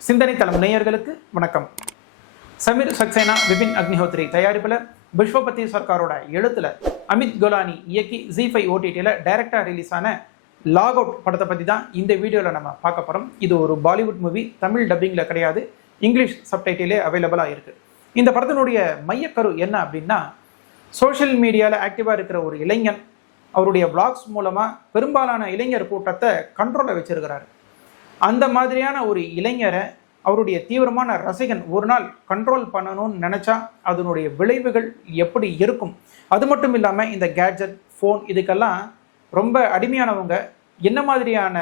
சிந்தனை தளம் நேயர்களுக்கு வணக்கம். சமீர் சக்சேனா விபின் அக்னிஹோத்ரி தயாரிப்பில் விஸ்வபதி சர்க்காரோட எழுத்துல அமித் கோலானி இயக்கி ஜி ஃபைவ் ஓடிடியில் டைரக்டாக ரிலீஸ் ஆன லாக் அவுட் படத்தை பற்றி தான் இந்த வீடியோவில் நம்ம பார்க்க போகிறோம் இது ஒரு பாலிவுட் மூவி தமிழ் டப்பிங்கில் கிடையாது இங்கிலீஷ் சப்டைட்டிலே அவைலபிளாக இருக்குது இந்த படத்தினுடைய மையக்கரு என்ன அப்படின்னா சோஷியல் மீடியாவில் ஆக்டிவாக இருக்கிற ஒரு இளைஞன் அவருடைய vlogs மூலமாக பெரும்பாலான இளைஞர் கூட்டத்தை கண்ட்ரோலில் வச்சிருக்கிறாரு. அந்த மாதிரியான ஒரு இளைஞரை அவருடைய தீவிரமான ரசிகன் ஒரு நாள் கண்ட்ரோல் பண்ணணும்னு நினச்சா அதனுடைய விளைவுகள் எப்படி இருக்கும்? அது மட்டும் இல்லாமல் இந்த கேட்ஜெட் ஃபோன் இதுக்கெல்லாம் ரொம்ப அடிமையானவங்க என்ன மாதிரியான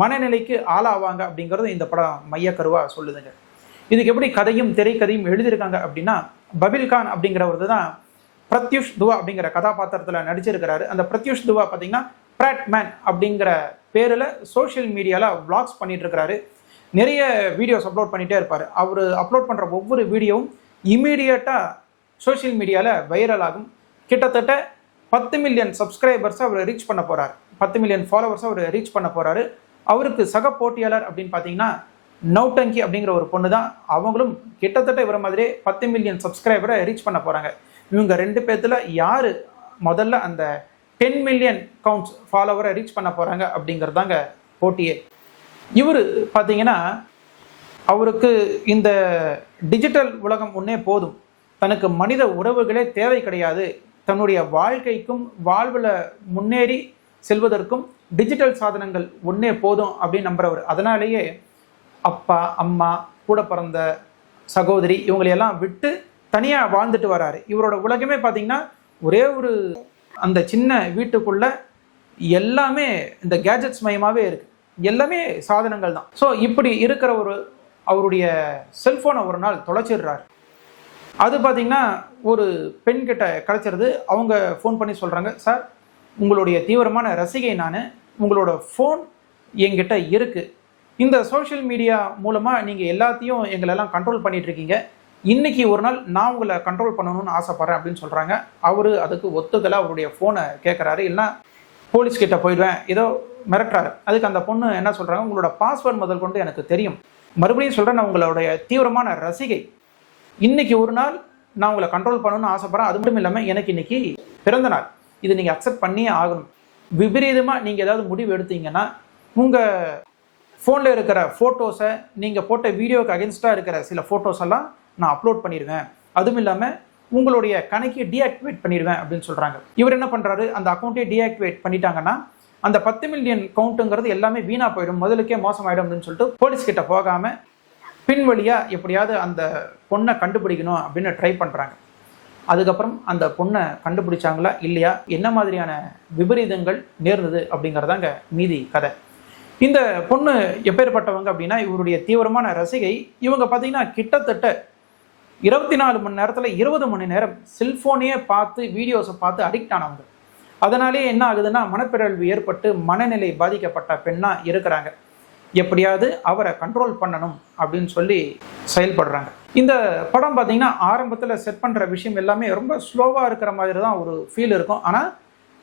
மனநிலைக்கு ஆளாவாங்க அப்படிங்கிறது இந்த படம் மையக்கருவாக சொல்லுதுங்க. இதுக்கு எப்படி கதையும் திரைக்கதையும் எழுதியிருக்காங்க அப்படின்னா பபில் கான் அப்படிங்கிறவர் தான் பிரத்யுஷ் துவா அப்படிங்கிற கதாபாத்திரத்தில் நடிச்சிருக்கிறாரு. அந்த பிரத்யுஷ் துவா பார்த்தீங்கன்னா பிராட்மேன் அப்படிங்கிற பேரில் சோஷியல் மீடியாவில் vlogs பண்ணிட்டு இருக்கிறாரு நிறைய வீடியோஸ் அப்லோட் பண்ணிகிட்டே இருப்பார். அவர் அப்லோட் பண்ணுற ஒவ்வொரு வீடியோவும் இமீடியட்டாக சோஷியல் மீடியாவில் வைரல் ஆகும். கிட்டத்தட்ட பத்து மில்லியன் சப்ஸ்கிரைபர்ஸை அவர் ரீச் பண்ண போகிறார் பத்து மில்லியன் ஃபாலோவர்ஸை அவர் ரீச் பண்ண போகிறாரு அவருக்கு சக போட்டியாளர் அப்படின்னு பார்த்தீங்கன்னா நௌடங்கி அப்படிங்கிற ஒரு பொண்ணு தான். அவங்களும் கிட்டத்தட்ட இவர மாதிரியே பத்து மில்லியன் சப்ஸ்கிரைபரை ரீச் பண்ண போகிறாங்க இவங்க ரெண்டு பேர்த்தில் யார்? முதல்ல அந்த டென் மில்லியன் கவுண்ட்ஸ் ஃபாலோவரை ரீச் பண்ண போகிறாங்க அப்படிங்கிறதாங்க போட்டியே. இவர் பார்த்தீங்கன்னா அவருக்கு இந்த டிஜிட்டல் உலகம் ஒன்றே போதும். தனக்கு மனித உறவுகளே தேவை கிடையாது. தன்னுடைய வாழ்க்கைக்கும் வாழ்வில் முன்னேறி செல்வதற்கும் டிஜிட்டல் சாதனங்கள் ஒன்றே போதும் அப்படின்னு நம்புறவர். அதனாலேயே அப்பா அம்மா கூட பிறந்த சகோதரி இவங்களையெல்லாம் விட்டு தனியாக வாழ்ந்துட்டு வராரு. இவரோட உலகமே பார்த்தீங்கன்னா ஒரே ஒரு அந்த சின்ன வீட்டுக்குள்ள எல்லாமே இந்த கேஜெட்ஸ் மயமாகவே இருக்கு. எல்லாமே சாதனங்கள் தான். ஸோ இப்படி இருக்கிற ஒரு அவருடைய செல்ஃபோனை ஒரு நாள் தொலைச்சிடுறாரு. அது பார்த்தீங்கன்னா ஒரு பெண் கிட்ட அவங்க ஃபோன் பண்ணி சொல்கிறாங்க சார் உங்களுடைய தீவிரமான ரசிகை நான் உங்களோட ஃபோன் என்கிட்ட இருக்குது இந்த சோஷியல் மீடியா மூலமாக நீங்கள் எல்லாத்தையும் எங்களெல்லாம் கண்ட்ரோல் பண்ணிகிட்ருக்கீங்க இன்றைக்கி இன்னைக்கு ஒரு நாள் நான் உங்களை கண்ட்ரோல் பண்ணணும்னு ஆசைப்பட்றேன் அப்படின்னு சொல்கிறாங்க அவர் அதுக்கு ஒத்துக்கலை அவருடைய ஃபோனை கேட்குறாரு இல்லைன்னா போலீஸ் கிட்ட போயிடுவேன். ஏதோ மிரட்டுறாரு. அதுக்கு அந்த பொண்ணு என்ன சொல்கிறாங்க உங்களோட பாஸ்வேர்ட் முதல் கொண்டு எனக்கு தெரியும். மறுபடியும் சொல்கிறேன் நான் உங்களுடைய தீவிரமான ரசிகை. இன்னைக்கு ஒரு நாள் நான் உங்களை கண்ட்ரோல் பண்ணணும்னு ஆசைப்பட்றேன். அது மட்டும் இல்லாமல் எனக்கு இன்னைக்கு பிறந்த நாள். இது நீங்கள் அக்செப்ட் பண்ணியே ஆகணும். விபரீதமாக நீங்கள் ஏதாவது முடிவு எடுத்தீங்கன்னா உங்கள் ஃபோனில் இருக்கிற ஃபோட்டோஸை நீங்கள் போட்ட வீடியோவுக்கு அகென்ஸ்டாக இருக்கிற சில ஃபோட்டோஸ் எல்லாம் நான் அப்லோட் பண்ணிடுவேன் அதுவும் இல்லாமல் உங்களுடைய கணக்கை டீஆக்டிவேட் பண்ணிடுவேன் அப்படின்னு சொல்கிறாங்க இவர் என்ன பண்ணுறாரு அந்த அக்கௌண்ட்டே டீஆக்டிவேட் பண்ணிட்டாங்கன்னா அந்த பத்து மில்லியன் கவுண்ட்டுங்கிறது எல்லாமே வீணாக போயிடும். முதலுக்கே மோசமாயிடும் அப்படின்னு சொல்லிட்டு போலீஸ் கிட்ட போகாமல் பின் வழியாக எப்படியாவது அந்த பொண்ணை கண்டுபிடிக்கணும் அப்படின்னு ட்ரை பண்ணுறாங்க அதுக்கப்புறம் அந்த பொண்ணை கண்டுபிடிச்சாங்களா இல்லையா? என்ன மாதிரியான விபரீதங்கள் நேர்ந்தது அப்படிங்கிறதாங்க மீதி கதை. இந்த பொண்ணு எப்பேற்பட்டவங்க அப்படின்னா இவருடைய தீவிரமான ரசிகை இவங்க பார்த்தீங்கன்னா கிட்டத்தட்ட இருபத்தி நாலு மணி நேரத்தில் இருபது மணி நேரம் செல்ஃபோனையே பார்த்து வீடியோஸை பார்த்து அடிக்ட் ஆனவங்க. அதனாலே என்ன ஆகுதுன்னா மனப்பிறழ்வு ஏற்பட்டு மனநிலை பாதிக்கப்பட்ட பெண்ணாக இருக்கிறாங்க. எப்படியாவது அவரை கண்ட்ரோல் பண்ணணும் அப்படின்னு சொல்லி செயல்படுறாங்க. இந்த படம் பார்த்தீங்கன்னா ஆரம்பத்தில் செட் பண்ணுற விஷயம் எல்லாமே ரொம்ப ஸ்லோவாக இருக்கிற மாதிரி தான் ஒரு ஃபீல் இருக்கும். ஆனால்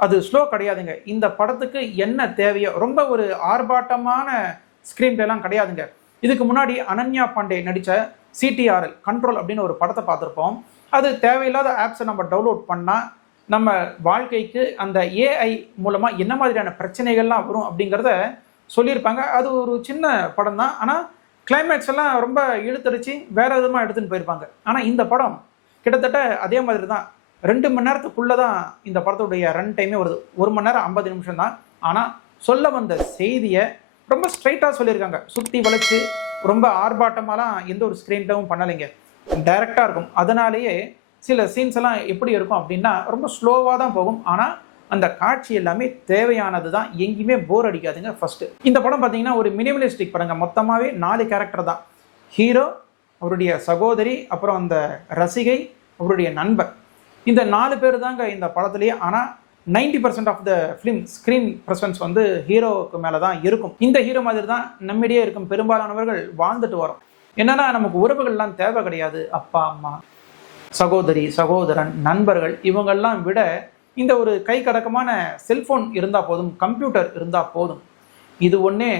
அது ஸ்லோ கிடையாதுங்க. இந்த படத்துக்கு என்ன தேவையோ ரொம்ப ஒரு ஆர்ப்பாட்டமான ஸ்க்ரீன் பிளேலாம் கிடையாதுங்க. இதுக்கு முன்னாடி அனன்யா பாண்டே நடித்த சிடிஆர்எல் கண்ட்ரோல் அப்படின்னு ஒரு படத்தை பார்த்துருப்போம். அது தேவையில்லாத ஆப்ஸை நம்ம டவுன்லோட் பண்ணால் நம்ம வாழ்க்கைக்கு அந்த ஏஐ மூலமாக என்ன மாதிரியான பிரச்சனைகள்லாம் வரும் அப்படிங்கிறத சொல்லியிருப்பாங்க. அது ஒரு சின்ன படம் தான். ஆனால் கிளைமேக்ஸ் எல்லாம் ரொம்ப இழுத்தடிச்சு வேற விதமாக எடுத்துன்னு போயிருப்பாங்க. ஆனால் இந்த படம் கிட்டத்தட்ட அதே மாதிரி தான். ரெண்டு மணி நேரத்துக்குள்ளே தான் இந்த படத்துடைய ரன் டைமே வருது. ஒரு மணி நேரம் ஐம்பது நிமிஷம் தான் ஆனால் சொல்ல வந்த செய்தியை ரொம்ப ஸ்ட்ரைட்டாக சொல்லியிருக்காங்க. சுற்றி வளைச்சு ரொம்ப ஆர்ப்பாட்டமாலாம் எந்த ஒரு ஸ்க்ரீன் டவும் பண்ணலைங்க. டைரெக்டாக இருக்கும். அதனாலேயே சில சீன்ஸ் எல்லாம் எப்படி இருக்கும் அப்படின்னா ரொம்ப ஸ்லோவாக தான் போகும். ஆனால் அந்த காட்சி எல்லாமே தேவையானது தான். எங்கேயுமே போர் அடிக்காதுங்க ஃபஸ்ட்டு இந்த படம் பார்த்தீங்கன்னா ஒரு மினிமலிஸ்டிக் படங்க. மொத்தமாகவே நாலு கேரக்டர் தான். ஹீரோ அவருடைய சகோதரி அப்புறம் அந்த ரசிகை அவருடைய நண்பர். இந்த நாலு பேர் தாங்க இந்த படத்துலேயே. ஆனால் ninety percent of the film screen presence வந்து ஹீரோவுக்கு மேலே தான் இருக்கும். இந்த ஹீரோ மாதிரி தான் நம்மிடையே இருக்கும் பெரும்பாலானவர்கள் வாழ்ந்துட்டு வரோம். என்னன்னா நமக்கு உறவுகள்லாம் தேவை கிடையாது. அப்பா அம்மா சகோதரி சகோதரன் நண்பர்கள் இவங்கெல்லாம் விட இந்த ஒரு கை கடக்கமான செல்ஃபோன் இருந்தால் போதும் கம்ப்யூட்டர் இருந்தால் போதும். இது ஒன்றே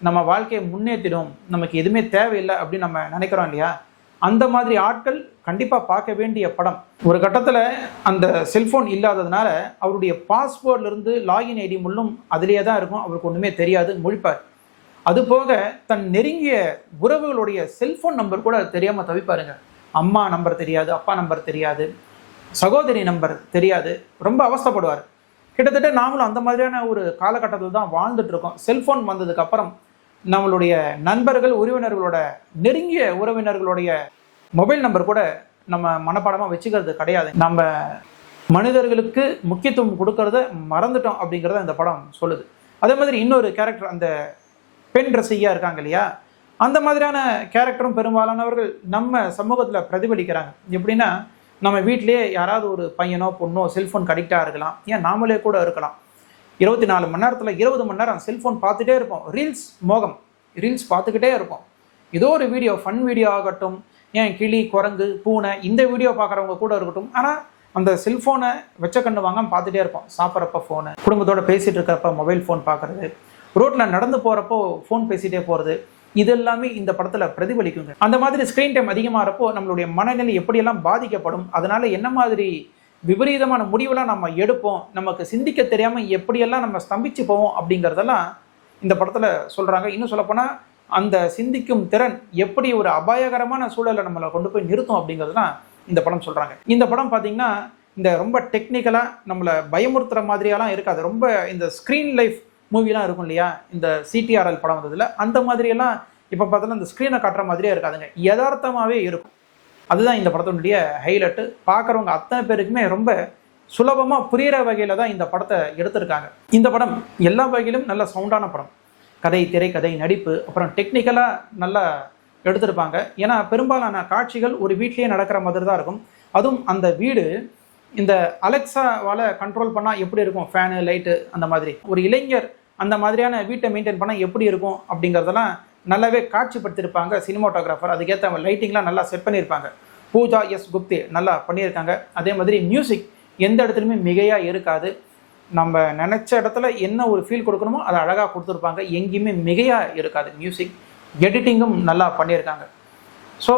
நம்ம வாழ்க்கையை முன்னேற்றிடும் நமக்கு எதுவுமே தேவையில்லை அப்படின்னு நம்ம நினைக்கிறோம் இல்லையா? அந்த மாதிரி ஆட்கள் கண்டிப்பாக பார்க்க வேண்டிய படம். ஒரு கட்டத்தில் அந்த செல்ஃபோன் இல்லாததுனால அவருடைய பாஸ்வேர்ட்லேருந்து லாகின் ஐடி முள்ளும் அதிலே தான் இருக்கும். அவருக்கு ஒன்றுமே தெரியாது முழிப்பார். அது போக தன் நெருங்கிய உறவுகளுடைய செல்ஃபோன் நம்பர் கூட தெரியாமல் தவிப்பாருங்க. அம்மா நம்பர் தெரியாது அப்பா நம்பர் தெரியாது சகோதரி நம்பர் தெரியாது ரொம்ப அவஸ்தப்படுவார். கிட்டத்தட்ட நாமளும் அந்த மாதிரியான ஒரு காலகட்டத்தில் தான் வாழ்ந்துட்டு இருக்கோம். செல்ஃபோன் வந்ததுக்கு அப்புறம் நம்மளுடைய நண்பர்கள் உறவினர்களோட நெருங்கிய உறவினர்களுடைய மொபைல் நம்பர் கூட நம்ம மனப்பாடமாக வச்சுக்கிறது கிடையாது. நம்ம மனிதர்களுக்கு முக்கியத்துவம் கொடுக்கறத மறந்துட்டோம் அப்படிங்கிறத இந்த படம் சொல்லுது. அதே மாதிரி இன்னொரு கேரக்டர் அந்த பெண் ரசிகையாக இருக்காங்க இல்லையா? அந்த மாதிரியான கேரக்டரும் பெரும்பாலானவர்கள் நம்ம சமூகத்தில் பிரதிபலிக்கிறாங்க. எப்படின்னா நம்ம வீட்டிலேயே யாராவது ஒரு பையனோ பொண்ணோ செல்ஃபோன் அடிக்டாக இருக்கலாம். ஏன் நாமளே கூட இருக்கலாம். இருபத்தி நாலு மணி நேரத்தில் இருபது மணி நேரம் செல்ஃபோன் பார்த்துட்டே இருப்போம். ரீல்ஸ் மோகம். ரீல்ஸ் பார்த்துக்கிட்டே இருப்போம். ஏதோ ஒரு வீடியோ ஃபன் வீடியோ ஆகட்டும் ஏன் கிளி குரங்கு பூனை இந்த வீடியோ பார்க்குறவங்க கூட இருக்கட்டும். ஆனால் அந்த செல்ஃபோனை வச்ச கண்ணு வாங்காம பார்த்துட்டே இருப்போம். சாப்பிட்றப்ப ஃபோனை குடும்பத்தோட பேசிகிட்டு இருக்கிறப்ப மொபைல் ஃபோன் பார்க்குறது. ரோட்டில் நடந்து போகிறப்போ ஃபோன் பேசிகிட்டே போகிறது இது எல்லாமே இந்த படத்தில் பிரதிபலிக்குங்க. அந்த மாதிரி ஸ்க்ரீன் டைம் அதிகமாகிறப்போ நம்மளுடைய மனநிலை எப்படியெல்லாம் பாதிக்கப்படும் அதனால என்ன மாதிரி விபரீதமான முடிவெல்லாம் நம்ம எடுப்போம். நமக்கு சிந்திக்க தெரியாமல் எப்படியெல்லாம் நம்ம ஸ்தம்பிச்சு போவோம் அப்படிங்கிறதெல்லாம் இந்த படத்தில் சொல்கிறாங்க இன்னும் சொல்லப்போனால் அந்த சிந்திக்கும் திறன் எப்படி ஒரு அபாயகரமான சூழலை நம்மளை கொண்டு போய் நிறுத்தும் அப்படிங்கிறதுலாம் இந்த படம் சொல்கிறாங்க இந்த படம் பார்த்தீங்கன்னா இந்த ரொம்ப டெக்னிக்கலாக நம்மளை பயமுறுத்துகிற மாதிரியெல்லாம் இருக்காது ரொம்ப இந்த ஸ்க்ரீன் லைஃப் மூவிலாம் இருக்கும் இல்லையா? இந்த சிடிஆர்எல் படம் வந்ததில் அந்த மாதிரியெல்லாம் இப்போ பார்த்தோன்னா இந்த ஸ்க்ரீனை காட்டுற மாதிரியே இருக்காதுங்க. யதார்த்தமாகவே இருக்கும். அதுதான் இந்த படத்தினுடைய ஹைலைட்டு பார்க்குறவங்க அத்தனை பேருக்குமே ரொம்ப சுலபமாக புரிகிற வகையில் தான் இந்த படத்தை எடுத்திருக்காங்க. இந்த படம் எல்லா வகையிலும் நல்ல சவுண்டான படம். கதை திரைக்கதை நடிப்பு அப்புறம் டெக்னிக்கலாக நல்லா எடுத்திருப்பாங்க. ஏன்னா பெரும்பாலான காட்சிகள் ஒரு வீட்லேயே நடக்கிற மாதிரி தான் இருக்கும். அதுவும் அந்த வீடு இந்த அலெக்சாவால் கண்ட்ரோல் பண்ணால் எப்படி இருக்கும்? ஃபேனு லைட்டு அந்த மாதிரி. ஒரு இளைஞர் அந்த மாதிரியான வீட்டை மெயின்டைன் பண்ணால் எப்படி இருக்கும்? அப்படிங்கிறதெல்லாம் நல்லாவே காட்சிப்படுத்தியிருப்பாங்க சினிமாட்டோகிராஃபர் அதுக்கேற்ற லைட்டிங்லாம் நல்லா செட் பண்ணியிருப்பாங்க. பூஜா எஸ் குப்தே நல்லா பண்ணியிருக்காங்க. அதே மாதிரி மியூசிக் எந்த இடத்துலையுமே மிகையாக இருக்காது. நம்ம நினச்ச இடத்துல என்ன ஒரு ஃபீல் கொடுக்கணுமோ அதை அழகாக கொடுத்துருப்பாங்க. எங்கேயுமே மிகையாக இருக்காது மியூசிக் எடிட்டிங்கும் நல்லா பண்ணியிருக்காங்க. ஸோ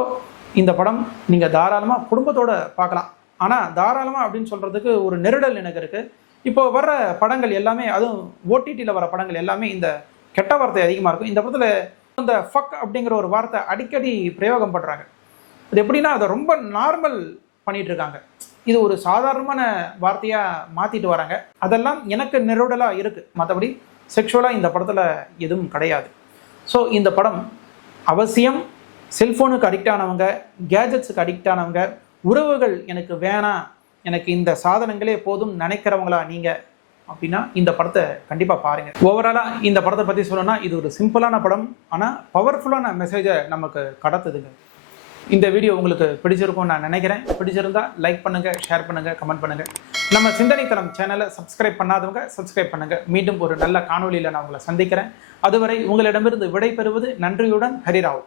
இந்த படம் நீங்கள் தாராளமாக குடும்பத்தோடு பார்க்கலாம். ஆனால் தாராளமாக அப்படின்னு சொல்கிறதுக்கு ஒரு நெருடல் எனக்கு இருக்குது இப்போ வர்ற படங்கள் எல்லாமே அதுவும் ஓடிடியில் வர படங்கள் எல்லாமே இந்த கெட்ட வார்த்தை அதிகமாக இருக்கும். இந்த படத்தில் இந்த ஃபக் அப்படிங்கிற ஒரு வார்த்தை அடிக்கடி பிரயோகம் பண்ணுறாங்க அது எப்படின்னா அதை ரொம்ப நார்மல் பண்ணிட்டு இருக்காங்க இது ஒரு சாதாரணமான வார்த்தையாக மாற்றிட்டு வராங்க. அதெல்லாம் எனக்கு நெருடலாக இருக்குது மற்றபடி செக்ஷுவலாக இந்த படத்தில் எதுவும் கிடையாது. ஸோ இந்த படம் அவசியம். செல்ஃபோனுக்கு அடிக்ட் ஆனவங்க கேஜெட்ஸுக்கு அடிக்ட் ஆனவங்க உறவுகள் எனக்கு வேணாம். எனக்கு இந்த சாதனங்களே போதும் நினைக்கிறவங்களா நீங்கள் அப்படின்னா இந்த படத்தை கண்டிப்பாக பாருங்கள் ஓவராலாக இந்த படத்தை பற்றி சொல்லணும்னா இது ஒரு சிம்பிளான படம். ஆனால் பவர்ஃபுல்லான மெசேஜை நமக்கு கடத்துதுங்க. இந்த வீடியோ உங்களுக்கு பிடிச்சிருக்கும்னு நான் நினைக்கிறேன். பிடிச்சிருந்தா லைக் பண்ணுங்கள் ஷேர் பண்ணுங்கள் கமெண்ட் பண்ணுங்கள் நம்ம சிந்தனை தளம் சேனலை சப்ஸ்கிரைப் பண்ணாதவங்க சப்ஸ்கிரைப் பண்ணுங்கள் மீண்டும் ஒரு நல்ல காணொலியில் நான் உங்களை சந்திக்கிறேன். அதுவரை உங்களிடமிருந்து விடை பெறுவது நன்றியுடன் ஹரிராவ்